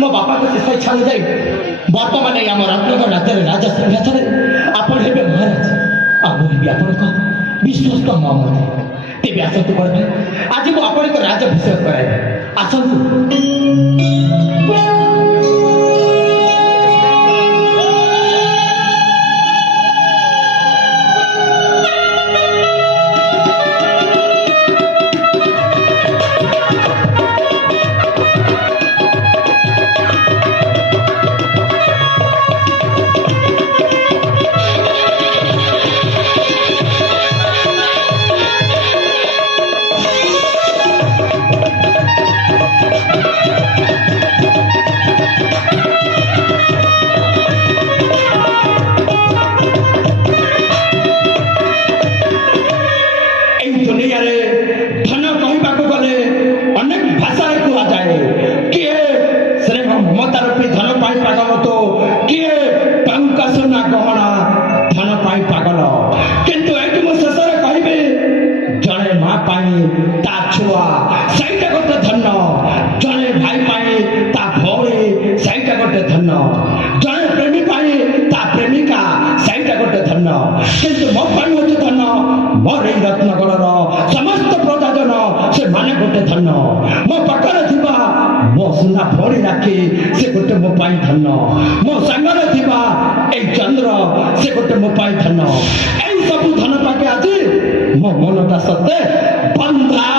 मो बापा को शेष इच्छा अनुजाई बर्तमान आम रत्नगर राज्य राजा सिंहासन आपण हे महाराज आमुरी आपण विश्वस्त ममते तेज आसतु बड़ भाई आज मुझे आपण राजाभिषेक कराए आसतु रत्नगर समस्त प्रजाजन से माने गोटे धन्य मो पाखरे थिबा मो सुना भरी राखी से गोटे मो पाई धन्य मो संगरे थिबा ए चंद्र से गोटे मो पाई धन्य ए सब धन पाके आज मो मनटा सते बंधा